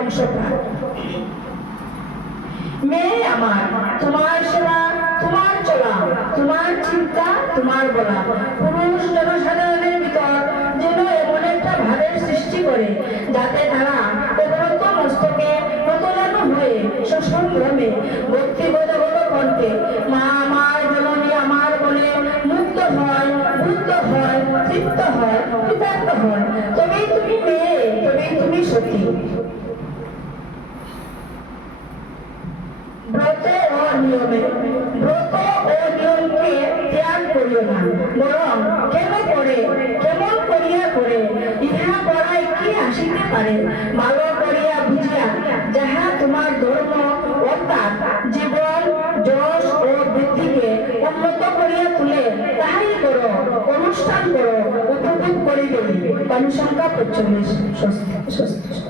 অংশ পায় মেয়ে আমার, তোমার সেবা, তোমার চলা, তোমার চিন্তা, তোমার বলা। পুরুষ জনসাধারণের ভিতর যেন এমন একটা ভাবের সৃষ্টি করে, যাতে তারা অবরত মস্তকে প্রতলানো হয়ে সসংভ্রমে ভক্তিবোধ কণ্ঠে মা আমার জননী আমার বলে মুক্ত হয়, বুদ্ধ হয়, তৃপ্ত হয়, কৃতার্থ ব্রত ও নিয়মে ব্রত ও ত্যাগ করিও না। বরং কেন করে, কেমন করিয়া করে, ইহা করাই কি আসিতে পারে? ভালো করিয়া বুঝিয়া, যাহা তোমার ধর্ম অর্থাৎ জীবন, যশ ও বৃদ্ধিকে উন্নত করিয়া তুলে, তাহাই করো, অনুষ্ঠান করো, উপভোগ করিবে। অনুসংখ্যা পঁয়তাল্লিশ স্বস্তি